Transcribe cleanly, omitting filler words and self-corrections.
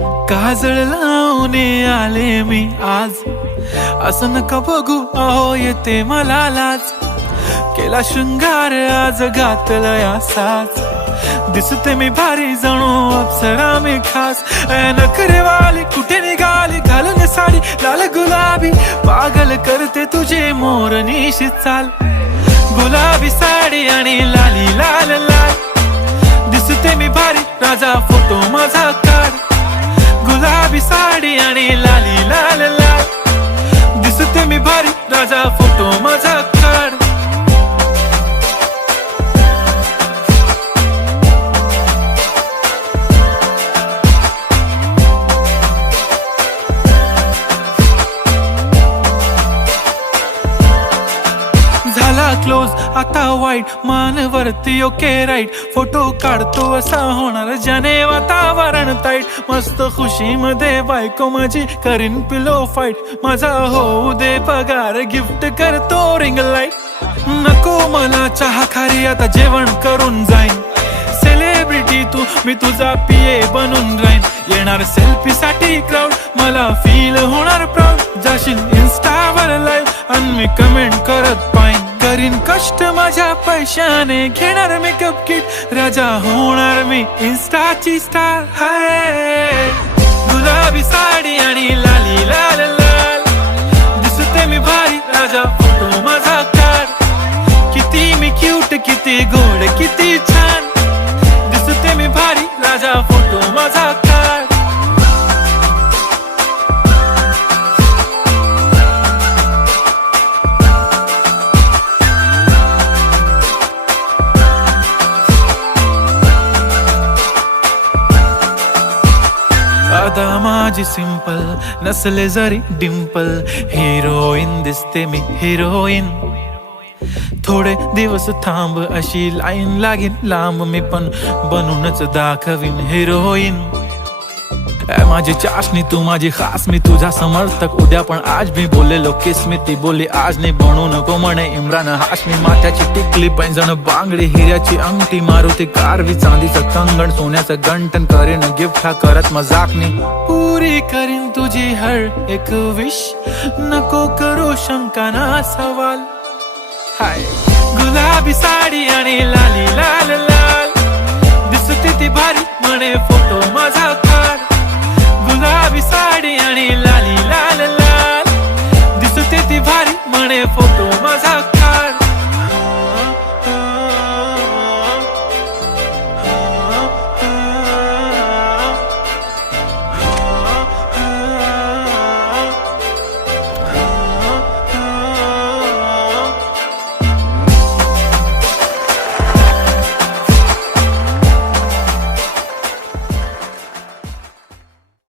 काजळ लावून आले मी आज, असं नका बघू अहो येते मला लाज. केला शृंगार आज घातलाय असाच, दिसते मी भारी जणू अप्सरा मी खास. नखरेवाली कुठे निघाली घालून साडी लाल गुलाबी, पागल करते तुझे मोरनीशी चाल. गुलाबी साडी आणि लाली लाल लाल, दिसते मी भारी राजा फोटो माझा काढ. गुलाबी साडी आणि लाली लाल लाल, दिसते मी भारी राजा फोटो माझा काढ. झाला क्लोज आता वाईट, मानवरती ओके राईट. फोटो काढतो असा होणार ज्याने वातावरण ताईट. मस्त खुशी मध्ये बायको माझी करीन पिलो फाईट. माझा होऊ दे पगार गिफ्ट करतो रिंग लाईट. नको मला चहा खारी आता जेवण करून जाईन. सेलिब्रिटी तू मी तुझा पिये बनून राहीन. येणार सेल्फी साठी क्राऊड मला फील होणार प्राऊड. जाशील इन्स्टावर लाईव्ह आणि मी कमेंट करत पाईन. करीन कष्ट माझ्या पैशाने घेणार मेकअप किट. राजा होणार मी इन्स्टाची स्टार. हाय गुलाबी साडी आणि लाली लाल लाल, दिसते मी भारी राजा फोटो माझा काढ. किती मी क्यूट किती गोड किती छान, दिसते मी भारी राजा फोटो माझा काढ. आता माझी सिंपल नसले जरी डिंपल, हिरोईन दिसते मी हिरोईन. थोडे दिवस थांब अशी लाईन लागेल लांब, मी पण बनूनच दाखवीन हिरोईन. माझी चाशनी तू माझी खास, मी तुझा समर्थक उद्या पण आज मी बोलेलो किस मी. ती बोली आज नाही बनू नको म्हणे इम्रान हाशमी. माथ्याची टिकली पैंजण बांगडी हिऱ्याची अंगठी, मारुती कारवी चांदीचं कंगण सोन्याचं गंटन. करीन गिफ्ट हा करत मजाकनी, पुरी करीन तुझी हर एक विश. नको करू शंका ना सवाल. हाय गुलाबी साडी आणि लाली लाल लाल, दिसते ती भारी म्हणे फोटो माझा काढ. गुलाबी साडी आणि लाली लाल लाल, दिसते ती भारी म्हणे फोटो